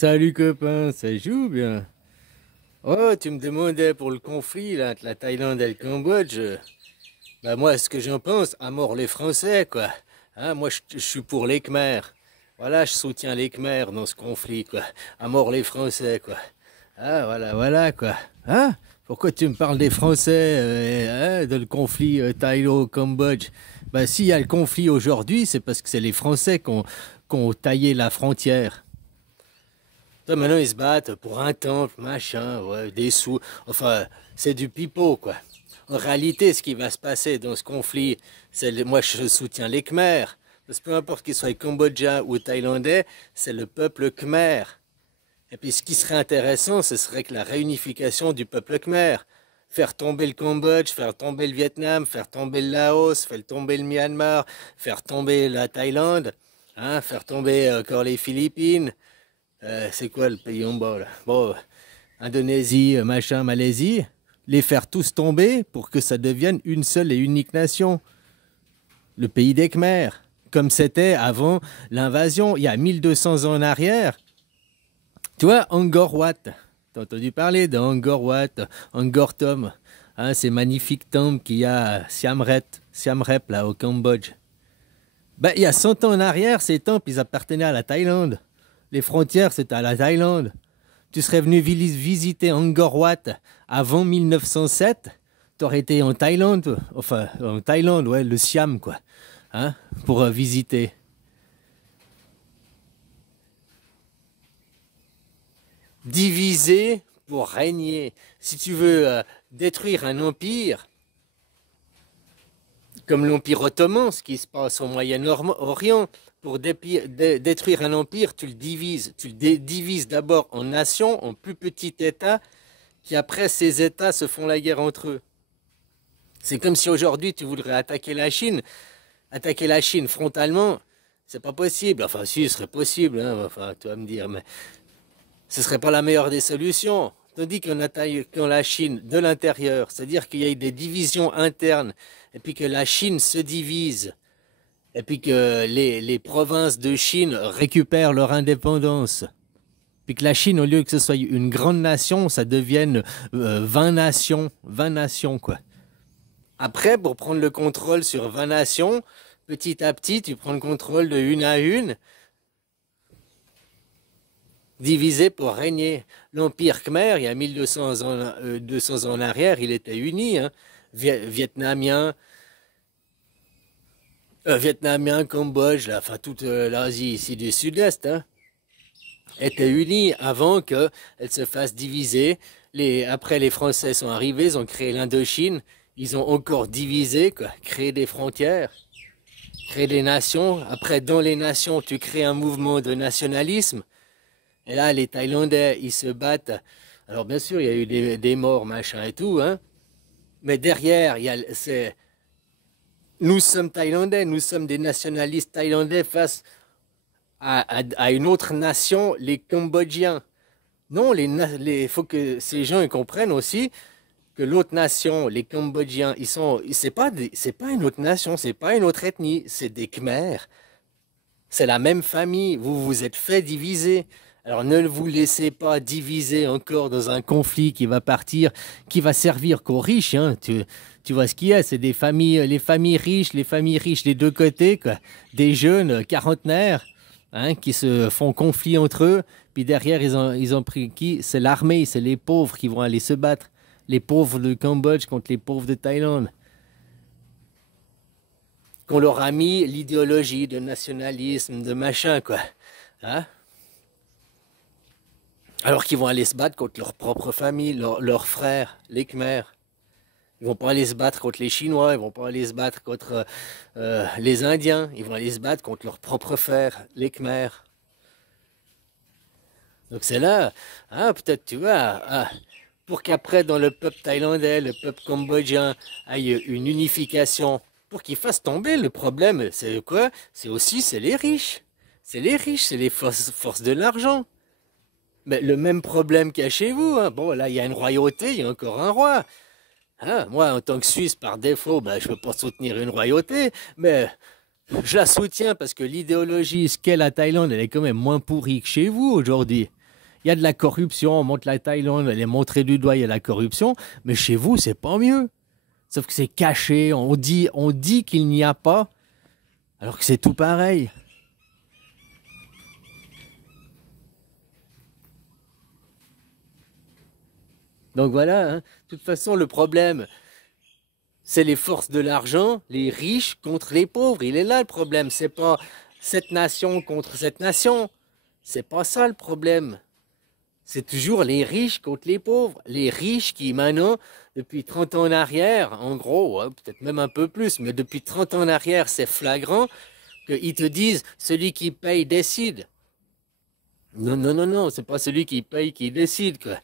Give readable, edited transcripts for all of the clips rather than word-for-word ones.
Salut copain, ça joue bien. Oh, tu me demandais pour le conflit là, entre la Thaïlande et le Cambodge. Bah moi, ce que j'en pense, à mort les Français, quoi. Hein, moi, je suis pour les Khmers. Voilà, je soutiens les Khmers dans ce conflit, quoi. À mort les Français, quoi. Ah, voilà, voilà, quoi. Hein? Pourquoi tu me parles des Français, de le conflit thaïlo-cambodge? Bah, s'il y a le conflit aujourd'hui, c'est parce que c'est les Français qui ont taillé la frontière. Toi, maintenant, ils se battent pour un temple, machin, ouais, des sous. Enfin, c'est du pipeau, quoi. En réalité, ce qui va se passer dans ce conflit, moi, je soutiens les Khmers. Parce que peu importe qu'ils soient cambodgiens ou thaïlandais, c'est le peuple Khmer. Et puis, ce qui serait intéressant, ce serait que la réunification du peuple Khmer. Faire tomber le Cambodge, faire tomber le Vietnam, faire tomber le Laos, faire tomber le Myanmar, faire tomber la Thaïlande, hein, faire tomber encore les Philippines. C'est quoi le pays en bas là? Bon, Indonésie, machin, Malaisie, les faire tous tomber pour que ça devienne une seule et unique nation, le pays des Khmers, comme c'était avant l'invasion, il y a 1200 ans en arrière. Tu vois, Angkor Wat, t'as entendu parler de Angkor Wat, Angkor Thom, hein, ces magnifiques temples qu'il y a à Siem Reap, là, au Cambodge. Ben, il y a 100 ans en arrière, ces temples, ils appartenaient à la Thaïlande. Les frontières, c'était à la Thaïlande. Tu serais venu visiter Angkor Wat avant 1907, tu aurais été en Thaïlande, enfin en Thaïlande, ouais, le Siam, quoi, hein, pour visiter. Diviser pour régner. Si tu veux détruire un empire, comme l'Empire ottoman, ce qui se passe au Moyen-Orient, pour détruire un empire, tu le divises. Tu le divises d'abord en nations, en plus petits États, qui après ces États se font la guerre entre eux. C'est comme si aujourd'hui tu voudrais attaquer la Chine frontalement, c'est pas possible. Enfin, si, ce serait possible, hein, enfin, tu vas me dire, mais ce serait pas la meilleure des solutions. Tandis qu'on attaque la Chine de l'intérieur, c'est-à-dire qu'il y a des divisions internes, et puis que la Chine se divise, et puis que les provinces de Chine récupèrent leur indépendance. Puis que la Chine, au lieu que ce soit une grande nation, ça devienne 20 nations, quoi. Après, pour prendre le contrôle sur 20 nations, petit à petit, tu prends le contrôle de une à une, divisé pour régner. L'Empire Khmer, il y a 1200 ans, 200 ans en arrière, il était uni, hein. Vietnamien, Vietnamien, Cambodge, là, enfin toute l'Asie ici du Sud-Est, hein, était unie avant qu'elle se fasse diviser. Après, les Français sont arrivés, ils ont créé l'Indochine, ils ont encore divisé, quoi, créé des frontières, créé des nations. Après, dans les nations, tu crées un mouvement de nationalisme. Et là, les Thaïlandais, ils se battent. Alors, bien sûr, il y a eu des morts, machin et tout, hein. Mais derrière, nous sommes Thaïlandais, nous sommes des nationalistes thaïlandais face à une autre nation, les Cambodgiens. Non, faut que ces gens ils comprennent aussi que l'autre nation, les Cambodgiens, c'est pas une autre nation, c'est pas une autre ethnie, c'est des Khmers. C'est la même famille, vous vous êtes fait diviser. Alors ne vous laissez pas diviser encore dans un conflit qui va partir, qui va servir qu'aux riches, hein. Tu vois ce qu'il y a, c'est des familles, les familles riches des deux côtés, quoi. Des jeunes quarantenaires, hein, qui se font conflit entre eux, puis derrière ils ont pris qui? C'est l'armée, c'est les pauvres qui vont aller se battre. Les pauvres de Cambodge contre les pauvres de Thaïlande. Qu'on leur a mis l'idéologie de nationalisme, de machin, quoi. Hein? Alors qu'ils vont aller se battre contre leur propre famille, leurs frères, les Khmers. Ils vont pas aller se battre contre les Chinois, ils vont pas aller se battre contre les Indiens, ils vont aller se battre contre leurs propres frères, les Khmers. Donc c'est là, hein, peut-être tu vois, ah, pour qu'après dans le peuple thaïlandais, le peuple cambodgien, aille une unification, pour qu'ils fassent tomber le problème, c'est quoi? C'est les riches. C'est les riches, c'est les forces de l'argent. Mais le même problème qu'il y a chez vous, hein. Bon, là, il y a une royauté, il y a encore un roi. Hein, moi, en tant que Suisse, par défaut, ben, je ne peux pas soutenir une royauté, mais je la soutiens parce que l'idéologie, ce qu'est la Thaïlande, elle est quand même moins pourrie que chez vous aujourd'hui. Il y a de la corruption, on montre la Thaïlande, elle est montrée du doigt, il y a la corruption, mais chez vous, c'est pas mieux. Sauf que c'est caché, on dit qu'il n'y a pas, alors que c'est tout pareil. Donc voilà, hein. De toute façon, le problème, c'est les forces de l'argent, les riches contre les pauvres. Il est là le problème. C'est pas cette nation contre cette nation. C'est pas ça le problème. C'est toujours les riches contre les pauvres. Les riches qui, maintenant, depuis 30 ans en arrière, en gros, hein, peut-être même un peu plus, mais depuis 30 ans en arrière, c'est flagrant qu'ils te disent celui qui paye décide. Non, non, non, non, c'est pas celui qui paye qui décide, quoi.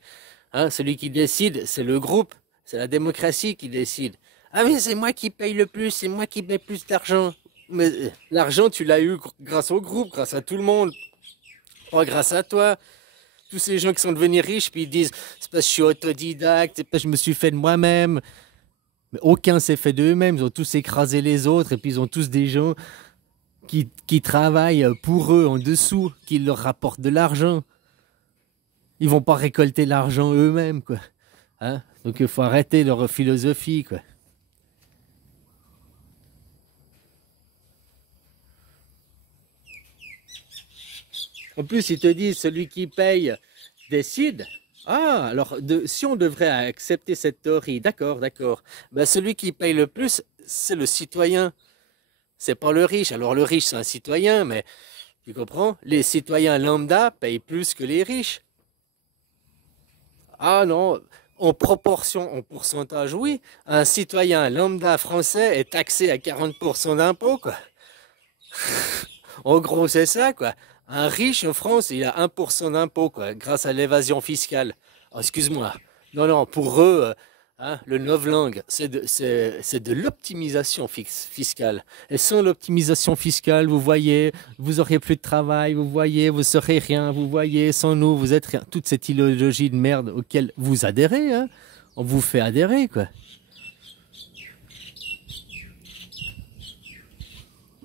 Hein, celui qui décide, c'est le groupe, c'est la démocratie qui décide. Ah mais c'est moi qui paye le plus, c'est moi qui mets plus d'argent. Mais l'argent, tu l'as eu grâce au groupe, grâce à tout le monde, pas grâce à toi. Tous ces gens qui sont devenus riches, puis ils disent, c'est parce que je suis autodidacte, c'est parce que je me suis fait de moi-même. Mais aucun s'est fait d'eux-mêmes, ils ont tous écrasé les autres, et puis ils ont tous des gens qui travaillent pour eux en dessous, qui leur rapportent de l'argent. Ils vont pas récolter l'argent eux-mêmes, quoi. Hein? Donc il faut arrêter leur philosophie, quoi. En plus, ils te disent, celui qui paye décide. Ah, alors si on devrait accepter cette théorie, d'accord, d'accord. Ben, celui qui paye le plus, c'est le citoyen. C'est pas le riche. Alors le riche, c'est un citoyen, mais tu comprends? Les citoyens lambda payent plus que les riches. Ah non, en proportion, en pourcentage, oui. Un citoyen lambda français est taxé à 40% d'impôts, quoi. En gros, c'est ça, quoi. Un riche en France, il a 1% d'impôts, quoi, grâce à l'évasion fiscale. Oh, excuse-moi. Non, non, pour eux, hein, le novlangue, c'est de l'optimisation fiscale. Et sans l'optimisation fiscale, vous voyez, vous auriez plus de travail, vous voyez, vous serez rien, vous voyez, sans nous, vous êtes rien. Toute cette idéologie de merde auquel vous adhérez, hein, on vous fait adhérer, quoi.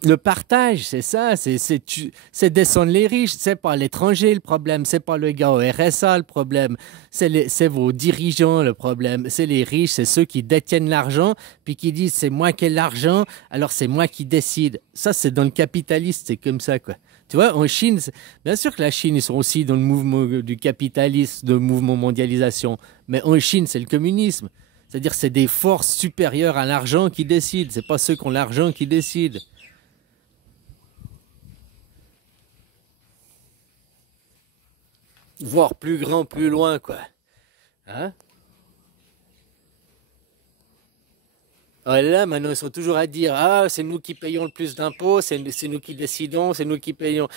Le partage, c'est ça, c'est descendre les riches, c'est pas l'étranger le problème, c'est pas le gars au RSA le problème, c'est vos dirigeants le problème, c'est les riches, c'est ceux qui détiennent l'argent, puis qui disent c'est moi qui ai l'argent, alors c'est moi qui décide. Ça, c'est dans le capitalisme, c'est comme ça, quoi. Tu vois, en Chine, bien sûr que la Chine, ils sont aussi dans le mouvement du capitalisme, de mouvement mondialisation, mais en Chine, c'est le communisme. C'est-à-dire c'est des forces supérieures à l'argent qui décident, c'est pas ceux qui ont l'argent qui décident. Voir plus grand, plus loin, quoi. Hein? Ah, là, maintenant, ils sont toujours à dire, ah, c'est nous qui payons le plus d'impôts, c'est nous qui décidons, c'est nous qui payons.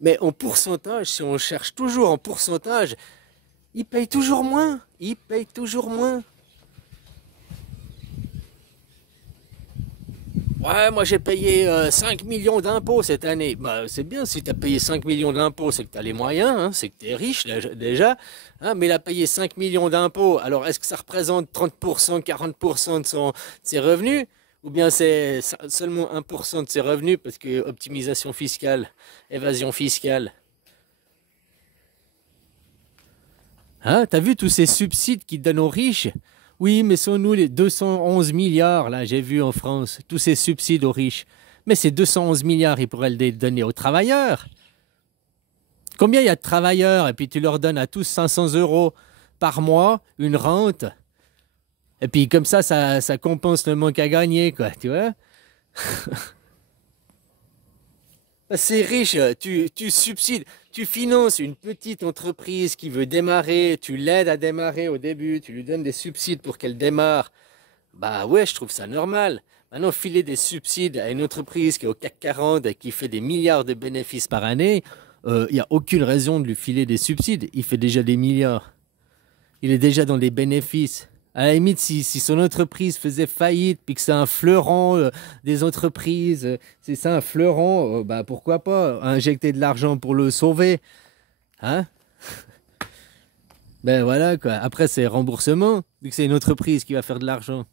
Mais en pourcentage, si on cherche toujours en pourcentage, ils payent toujours moins. Ils payent toujours moins. Ouais, moi j'ai payé 5 millions d'impôts cette année. Bah, c'est bien, si tu as payé 5 millions d'impôts, c'est que tu as les moyens, hein, c'est que tu es riche déjà. Hein, mais il a payé 5 millions d'impôts, alors est-ce que ça représente 30%, 40% de ses revenus? Ou bien c'est seulement 1% de ses revenus parce que optimisation fiscale, évasion fiscale. Hein, t'as vu tous ces subsides qu'ils donnent aux riches? Oui, mais sont nous les 211 milliards, là, j'ai vu en France, tous ces subsides aux riches. Mais ces 211 milliards, ils pourraient les donner aux travailleurs. Combien il y a de travailleurs? Et puis tu leur donnes à tous 500 euros par mois, une rente. Et puis comme ça compense le manque à gagner, quoi, tu vois? C'est riche, tu subsides, tu finances une petite entreprise qui veut démarrer, tu l'aides à démarrer au début, tu lui donnes des subsides pour qu'elle démarre. Bah ouais, je trouve ça normal. Maintenant, filer des subsides à une entreprise qui est au CAC 40 et qui fait des milliards de bénéfices par année, il n'y a aucune raison de lui filer des subsides. Il fait déjà des milliards. Il est déjà dans les bénéfices. À la limite, si son entreprise faisait faillite, puis que c'est un fleuron des entreprises, c'est ça un fleuron, bah pourquoi pas injecter de l'argent pour le sauver, hein? Ben voilà quoi. Après c'est remboursement, vu que c'est une entreprise qui va faire de l'argent.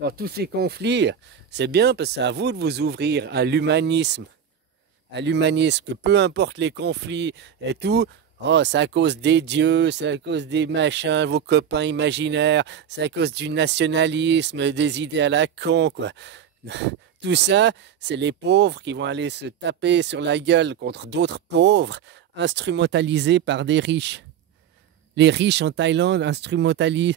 Alors tous ces conflits, c'est bien parce que c'est à vous de vous ouvrir à l'humanisme, à l'humanisme, que peu importe les conflits et tout, oh, c'est à cause des dieux, c'est à cause des machins, vos copains imaginaires, c'est à cause du nationalisme, des idées à la con, quoi. Tout ça, c'est les pauvres qui vont aller se taper sur la gueule contre d'autres pauvres, instrumentalisés par des riches. Les riches en Thaïlande instrumentalisent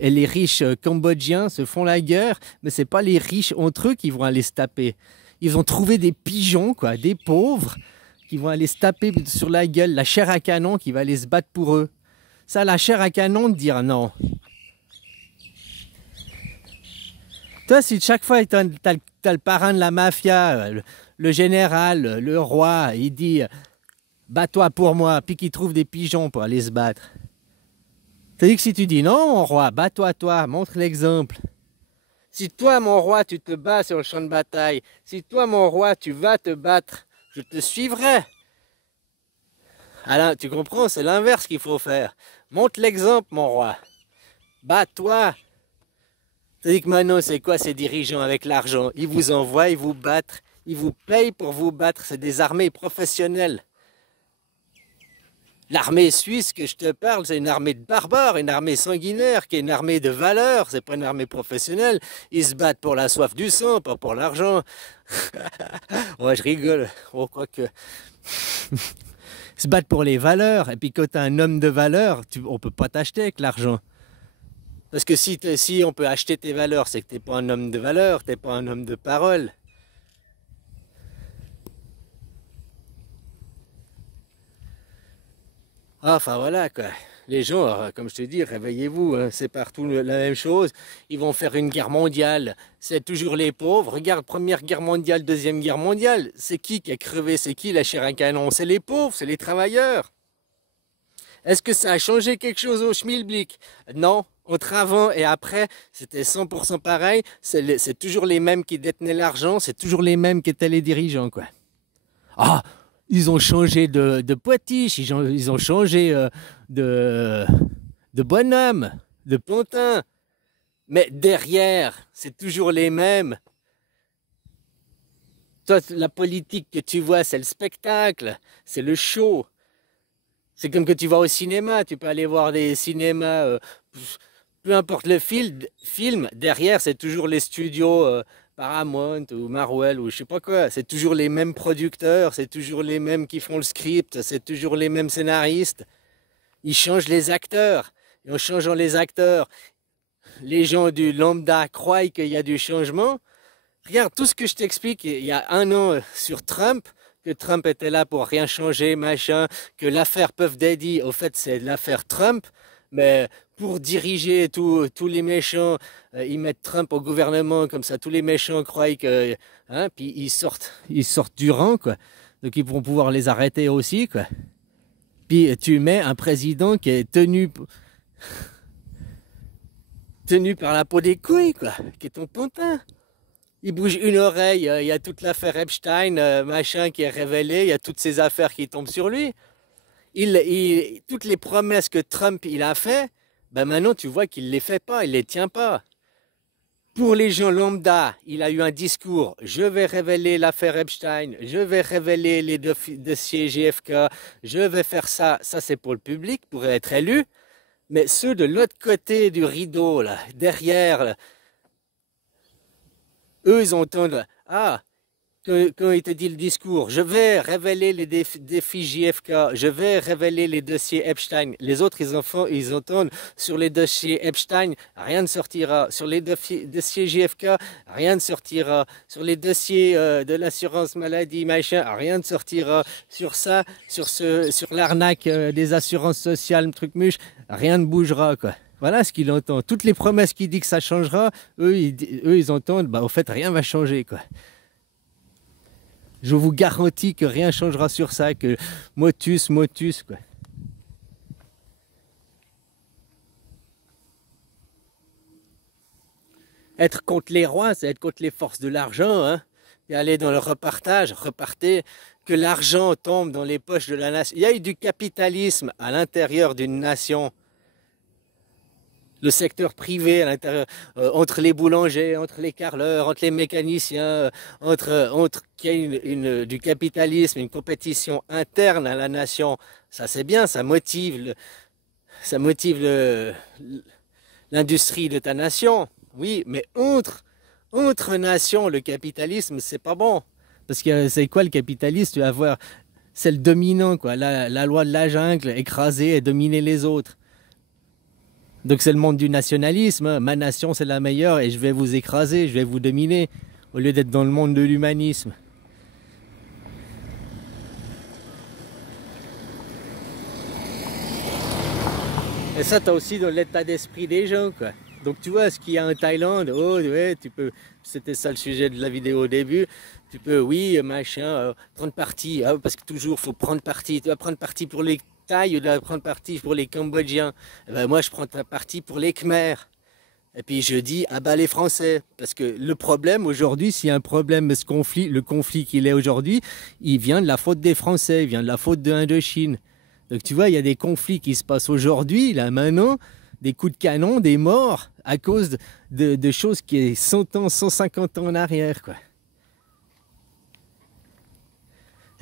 et les riches cambodgiens se font la guerre, mais c'est pas les riches entre eux qui vont aller se taper. Ils ont trouvé des pigeons, quoi, des pauvres, qui vont aller se taper sur la gueule, la chair à canon qui va aller se battre pour eux. Ça, la chair à canon de dire non. Toi, si chaque fois t'as le parrain de la mafia, le général, le roi, il dit bats-toi pour moi, puis qu'il trouve des pigeons pour aller se battre. C'est-à-dire que si tu dis non, mon roi, bats-toi, toi, montre l'exemple. Si toi, mon roi, tu te bats sur le champ de bataille, si toi, mon roi, tu vas te battre, je te suivrai. Alors, tu comprends, c'est l'inverse qu'il faut faire. Montre l'exemple, mon roi. Bats-toi. C'est-à-dire que maintenant, c'est quoi ces dirigeants avec l'argent? Ils vous envoient, ils vous battent, ils vous payent pour vous battre. C'est des armées professionnelles. L'armée suisse que je te parle, c'est une armée de barbares, une armée sanguinaire, qui est une armée de valeur, c'est pas une armée professionnelle. Ils se battent pour la soif du sang, pas pour l'argent. Ouais, je rigole. On croit que... Ils se battent pour les valeurs. Et puis quand tu es un homme de valeur, on peut pas t'acheter avec l'argent. Parce que si on peut acheter tes valeurs, c'est que tu n'es pas un homme de valeur, tu n'es pas un homme de parole. Enfin voilà quoi. Les gens, comme je te dis, réveillez-vous, hein, c'est partout la même chose. Ils vont faire une guerre mondiale, c'est toujours les pauvres. Regarde, Première Guerre mondiale, Deuxième Guerre mondiale, c'est qui a crevé? C'est qui la chair à canon? C'est les pauvres, c'est les travailleurs. Est-ce que ça a changé quelque chose au schmilblick? Non. Entre avant et après, c'était 100% pareil. C'est toujours les mêmes qui détenaient l'argent, c'est toujours les mêmes qui étaient les dirigeants, quoi. Ah, ils ont changé de potiche, ils ont changé de bonhomme, de pantin. Mais derrière, c'est toujours les mêmes. Toi, la politique que tu vois, c'est le spectacle, c'est le show. C'est comme que tu vas au cinéma, tu peux aller voir des cinémas, peu importe le film, derrière c'est toujours les studios Paramount ou Marvel ou je sais pas quoi. C'est toujours les mêmes producteurs, c'est toujours les mêmes qui font le script, c'est toujours les mêmes scénaristes. Ils changent les acteurs. Et en changeant les acteurs, les gens du lambda croient qu'il y a du changement. Regarde tout ce que je t'explique il y a un an sur Trump, que Trump était là pour rien changer, machin, que l'affaire Puff Daddy, au fait, c'est l'affaire Trump, mais pour diriger tous les méchants, ils mettent Trump au gouvernement, comme ça, tous les méchants croient que... Hein, puis ils sortent du rang, quoi. Donc ils vont pouvoir les arrêter aussi, quoi. Puis tu mets un président qui est tenu par la peau des couilles, quoi, qui est ton pantin. Il bouge une oreille, il y a toute l'affaire Epstein, machin, qui est révélée, il y a toutes ces affaires qui tombent sur lui. Toutes les promesses que Trump il a fait, ben maintenant tu vois qu'il ne les fait pas, il ne les tient pas. Pour les gens lambda, il a eu un discours, je vais révéler l'affaire Epstein, je vais révéler les dossiers GFK, je vais faire ça, ça c'est pour le public, pour être élu. Mais ceux de l'autre côté du rideau, là, derrière, là, eux, ils entendent, ah, quand il te dit le discours, je vais révéler les défis JFK, je vais révéler les dossiers Epstein. Les autres, ils entendent, sur les dossiers Epstein, rien ne sortira. Sur les dossiers JFK, rien ne sortira. Sur les dossiers de l'assurance maladie, machin, rien ne sortira. Sur ça, sur l'arnaque des assurances sociales, truc muche, rien ne bougera, quoi. Voilà ce qu'il entend. Toutes les promesses qu'il dit que ça changera, eux, ils entendent, bah, au fait, rien va changer, quoi. Je vous garantis que rien changera sur ça, que motus, quoi. Être contre les rois, c'est être contre les forces de l'argent, hein. Et aller dans le repartage, repartez, que l'argent tombe dans les poches de la nation. Il y a eu du capitalisme à l'intérieur d'une nation. Le secteur privé à l'intérieur, entre les boulangers, entre les carreleurs, entre les mécaniciens, entre qu'il y ait du capitalisme, une compétition interne à la nation, ça c'est bien, ça motive l'industrie de ta nation. Oui, mais entre nations, le capitalisme, c'est pas bon. Parce que c'est quoi le capitalisme? Tu vas voir, c'est le dominant, quoi. La loi de la jungle, écraser et dominer les autres. Donc c'est le monde du nationalisme, hein. Ma nation c'est la meilleure et je vais vous écraser, je vais vous dominer, au lieu d'être dans le monde de l'humanisme. Et ça, t'as aussi dans l'état d'esprit des gens, quoi. Donc tu vois, ce qu'il y a en Thaïlande, oh ouais, tu peux, c'était ça le sujet de la vidéo au début, tu peux, oui, machin, prendre parti, hein, parce que toujours, faut prendre parti, tu vas prendre parti pour les Thaïs, tu vas prendre parti pour les Cambodgiens. Eh ben, moi, je prends parti pour les Khmers. Et puis je dis, ah bah les Français, parce que le problème aujourd'hui, s'il y a un problème, ce conflit, le conflit qu'il est aujourd'hui, il vient de la faute des Français, il vient de la faute de Indochine. Donc tu vois, il y a des conflits qui se passent aujourd'hui, là maintenant, des coups de canon, des morts, à cause de choses qui est 100 ans, 150 ans en arrière, quoi.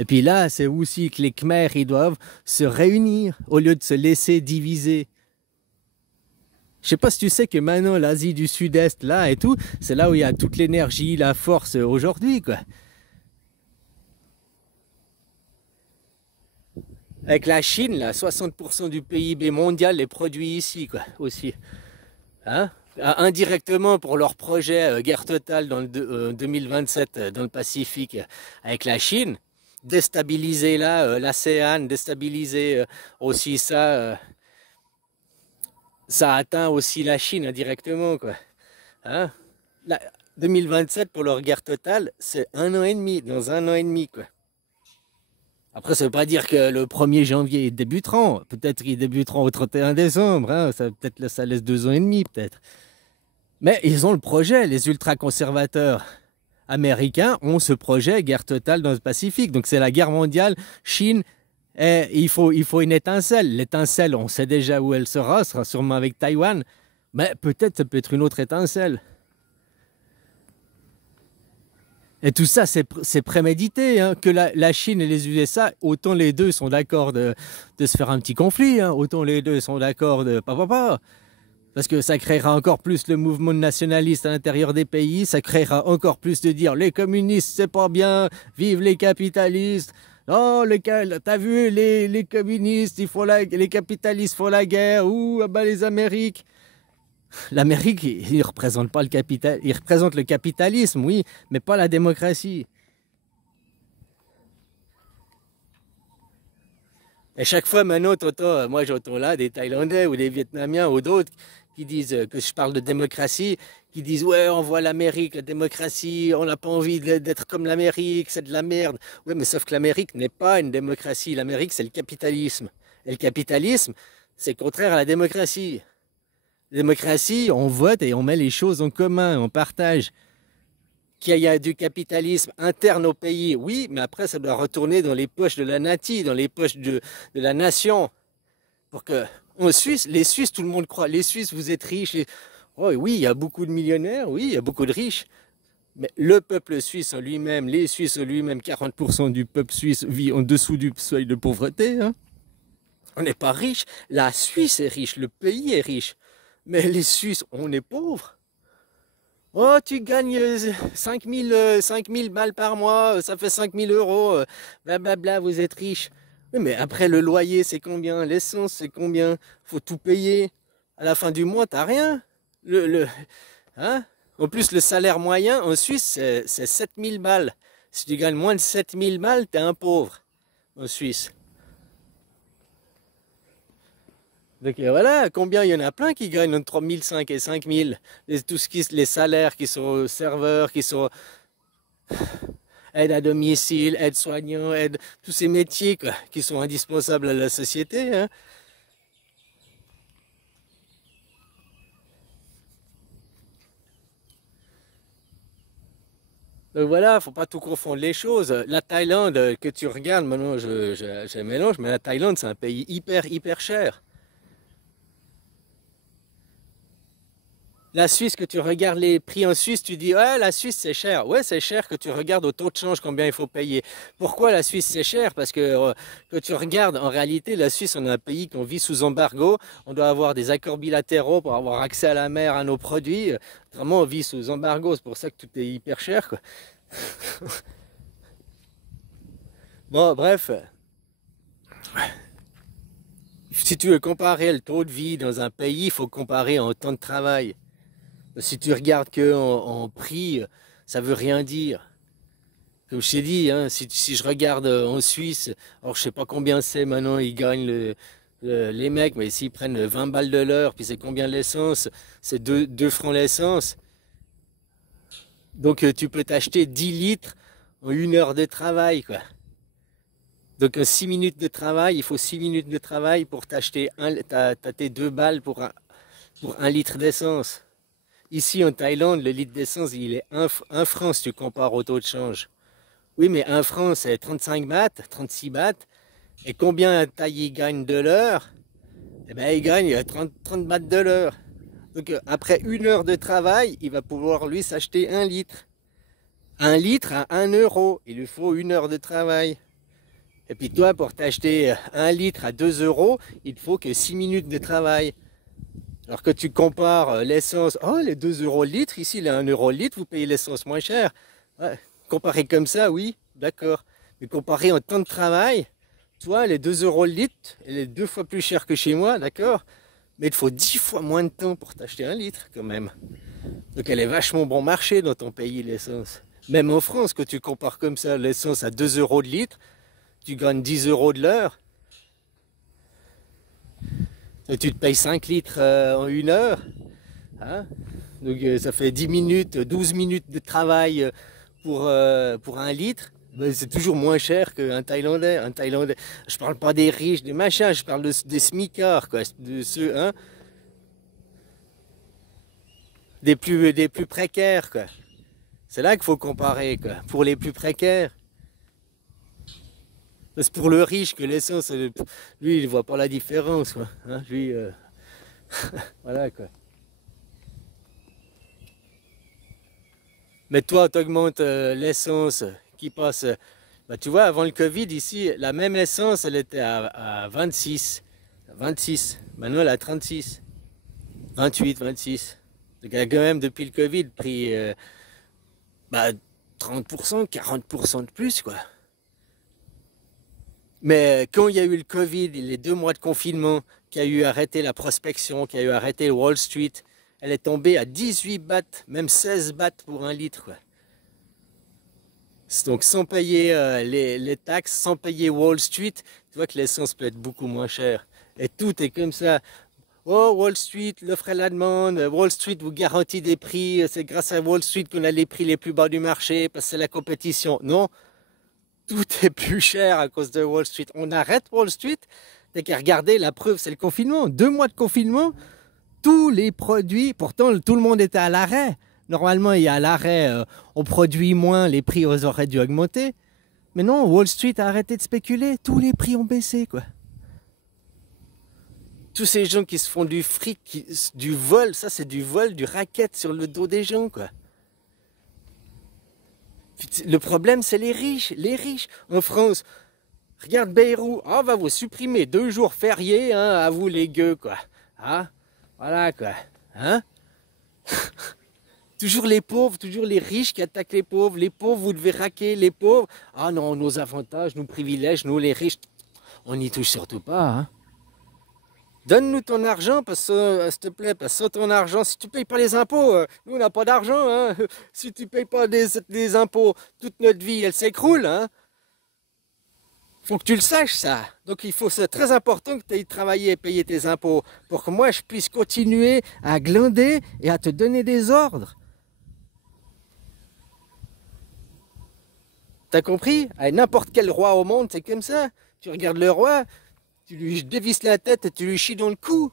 Et puis là, c'est aussi que les Khmers, ils doivent se réunir, au lieu de se laisser diviser. Je sais pas si tu sais que maintenant, l'Asie du Sud-Est, là et tout, c'est là où il y a toute l'énergie, la force aujourd'hui, quoi. Avec la Chine, là, 60% du PIB mondial est produit ici, quoi, aussi. Hein? Indirectement pour leur projet guerre totale dans le 2027 dans le Pacifique avec la Chine, déstabiliser là l'ASEAN, déstabiliser aussi ça, ça atteint aussi la Chine indirectement, quoi. Hein? La- 2027 pour leur guerre totale, c'est un an et demi, dans un an et demi, quoi. Après, ça veut pas dire que le 1er janvier ils débuteront. Peut-être qu'ils débuteront au 31 décembre. Hein. Ça laisse 2 ans et demi, peut-être. Mais ils ont le projet. Les ultra-conservateurs américains ont ce projet, guerre totale dans le Pacifique. Donc c'est la guerre mondiale, Chine. Et il faut une étincelle. L'étincelle, on sait déjà où elle sera. Ce sera sûrement avec Taïwan. Mais peut-être ça peut être une autre étincelle. Et tout ça, c'est prémédité, hein, que la Chine et les USA, autant les deux sont d'accord de se faire un petit conflit, hein, autant les deux sont d'accord de pas. Parce que ça créera encore plus le mouvement nationaliste à l'intérieur des pays, ça créera encore plus de dire les communistes c'est pas bien, vive les capitalistes. Oh, t'as vu les communistes, les capitalistes font la guerre, ou ah bah les Amériques. L'Amérique, il représente pas le capital, il représente le capitalisme, oui, mais pas la démocratie. Et chaque fois maintenant, moi j'entends là des Thaïlandais ou des Vietnamiens ou d'autres qui disent que je parle de démocratie, qui disent ouais, on voit l'Amérique, la démocratie, on n'a pas envie d'être comme l'Amérique, c'est de la merde. Ouais, mais sauf que l'Amérique n'est pas une démocratie. L'Amérique, c'est le capitalisme. Et le capitalisme, c'est contraire à la démocratie. La démocratie, on vote et on met les choses en commun, on partage. Qu'il y a du capitalisme interne au pays, oui, mais après ça doit retourner dans les poches de la nati, dans les poches de la nation. Pour que, en Suisse, les Suisses, tout le monde croit, les Suisses, vous êtes riches. Oh, oui, il y a beaucoup de millionnaires, oui, il y a beaucoup de riches. Mais le peuple suisse en lui-même, les Suisses en lui-même, 40% du peuple suisse vit en dessous du seuil de pauvreté. Hein. On n'est pas riche. La Suisse est riche, le pays est riche. Mais les Suisses, on est pauvres. Oh, tu gagnes 5000 balles par mois, ça fait 5000 euros, blablabla, vous êtes riche. Oui, mais après, le loyer, c'est combien? L'essence, c'est combien? Faut tout payer. À la fin du mois, t'as rien. Hein? En plus, le salaire moyen en Suisse, c'est 7000 balles. Si tu gagnes moins de 7000 balles, t'es un pauvre en Suisse. Donc voilà, combien il y en a plein qui gagnent entre 3005 et 5000. Les salaires qui sont serveurs, qui sont aide à domicile, aide soignant, tous ces métiers quoi, qui sont indispensables à la société. Hein. Donc voilà, faut pas tout confondre les choses. La Thaïlande que tu regardes, maintenant je mélange, mais la Thaïlande c'est un pays hyper cher. La Suisse, que tu regardes les prix en Suisse, tu dis, ouais, la Suisse c'est cher. Ouais, c'est cher que tu regardes au taux de change combien il faut payer. Pourquoi la Suisse c'est cher? Parce que tu regardes, en réalité, la Suisse, on est un pays qu'on vit sous embargo. On doit avoir des accords bilatéraux pour avoir accès à la mer, à nos produits. Vraiment, on vit sous embargo. C'est pour ça que tout est hyper cher, quoi. Bon, bref. Si tu veux comparer le taux de vie dans un pays, il faut comparer en temps de travail. Si tu regardes que en prix, ça veut rien dire. Comme je t'ai dit, hein, si je regarde en Suisse, alors je sais pas combien c'est maintenant, ils gagnent les mecs, mais s'ils prennent 20 balles de l'heure, puis c'est combien l'essence? C'est 2 francs l'essence. Donc tu peux t'acheter 10 litres en 1 heure de travail, quoi. Donc 6 minutes de travail, il faut 6 minutes de travail pour t'acheter t'as tes 2 balles pour un litre d'essence. Ici en Thaïlande, le litre d'essence, il est 1 franc si tu compares au taux de change. Oui, mais 1 franc, c'est 35 bahts, 36 bahts. Et combien un Thaï gagne de l'heure? Eh bien, il gagne 30 bahts de l'heure. Donc après 1 heure de travail, il va pouvoir lui s'acheter 1 litre. 1 litre à 1 euro. Il lui faut 1 heure de travail. Et puis toi, pour t'acheter 1 litre à 2 euros, il te faut que 6 minutes de travail. Alors que tu compares l'essence, oh les 2 euros le litre, ici il est 1 euro le litre, vous payez l'essence moins cher. Ouais. Comparé comme ça, oui, d'accord. Mais comparé en temps de travail, toi, les 2 euros le litre, elle est 2 fois plus cher que chez moi, d'accord. Mais il te faut 10 fois moins de temps pour t'acheter 1 litre quand même. Donc elle est vachement bon marché dans ton pays, l'essence. Même en France, quand tu compares comme ça l'essence à 2 euros de litre, tu gagnes 10 euros de l'heure. Tu te payes 5 litres en 1 heure. Hein? Donc ça fait 10 minutes, 12 minutes de travail pour 1 litre. Ben, c'est toujours moins cher qu'un Thaïlandais. Un Thaïlandais. Je parle pas des riches, des machins, je parle des smicards, quoi, de ceux, hein, des plus précaires, quoi. C'est là qu'il faut comparer, quoi. Pour les plus précaires. C'est pour le riche que l'essence, lui, il voit pas la différence, quoi. Hein, lui, voilà, quoi. Mais toi, tu augmentes l'essence qui passe. Bah, tu vois, avant le Covid, ici, la même essence, elle était à 26. 26. Maintenant, elle est à 36. 28, 26. Donc, elle a quand même, depuis le Covid, pris bah, 30%, 40% de plus, quoi. Mais quand il y a eu le Covid, les 2 mois de confinement, qui a eu arrêté la prospection, qui a eu arrêté Wall Street, elle est tombée à 18 bahts, même 16 bahts pour 1 litre, quoi. Donc sans payer les taxes, sans payer Wall Street, tu vois que l'essence peut être beaucoup moins chère. Et tout est comme ça. Oh, Wall Street, l'offre et la demande, Wall Street vous garantit des prix, c'est grâce à Wall Street qu'on a les prix les plus bas du marché, parce que c'est la compétition. Non, tout est plus cher à cause de Wall Street. On arrête Wall Street, t'as qu'à regarder, la preuve c'est le confinement. 2 mois de confinement, tous les produits, pourtant tout le monde était à l'arrêt. Normalement, il y a à l'arrêt, on produit moins, les prix auraient dû augmenter. Mais non, Wall Street a arrêté de spéculer, tous les prix ont baissé, quoi. Tous ces gens qui se font du fric, du vol, ça c'est du vol, du racket sur le dos des gens, quoi. Le problème, c'est les riches. Les riches en France. Regarde Bayrou, on va vous supprimer 2 jours fériés, hein, à vous les gueux, quoi. Hein? Voilà, quoi. Hein? Toujours les pauvres, toujours les riches qui attaquent les pauvres. Les pauvres, vous devez raquer les pauvres. Ah non, nos avantages, nos privilèges, nous les riches, on n'y touche surtout pas, hein. Donne-nous ton argent, parce que, s'il te plaît, parce que ton argent, si tu payes pas les impôts, nous on n'a pas d'argent, hein. Si tu payes pas des impôts, toute notre vie, elle s'écroule, hein. Faut que tu le saches, ça. Donc c'est très important que tu ailles travailler et payer tes impôts pour que moi je puisse continuer à glander et à te donner des ordres. T'as compris? À n'importe quel roi au monde, c'est comme ça. Tu regardes le roi, tu lui dévisses la tête et tu lui chies dans le cou.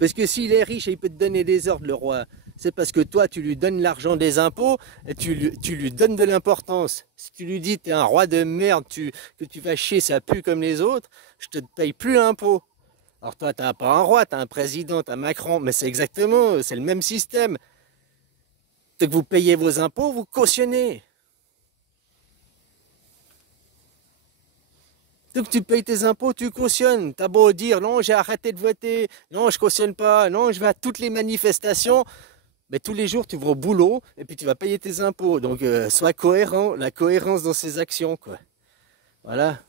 Parce que s'il est riche et il peut te donner des ordres, le roi, c'est parce que toi, tu lui donnes l'argent des impôts et tu lui donnes de l'importance. Si tu lui dis, t'es un roi de merde, que tu vas chier, ça pue comme les autres, je te paye plus l'impôt. Alors toi, t'as pas un roi, t'as un président, t'as Macron, mais c'est exactement, c'est le même système. Dès que vous payez vos impôts, vous cautionnez. Dès que tu payes tes impôts, tu cautionnes. T'as beau dire non, j'ai arrêté de voter, non, je cautionne pas, non, je vais à toutes les manifestations. Mais tous les jours, tu vas au boulot et puis tu vas payer tes impôts. Donc, sois cohérent, la cohérence dans ses actions, quoi. Voilà.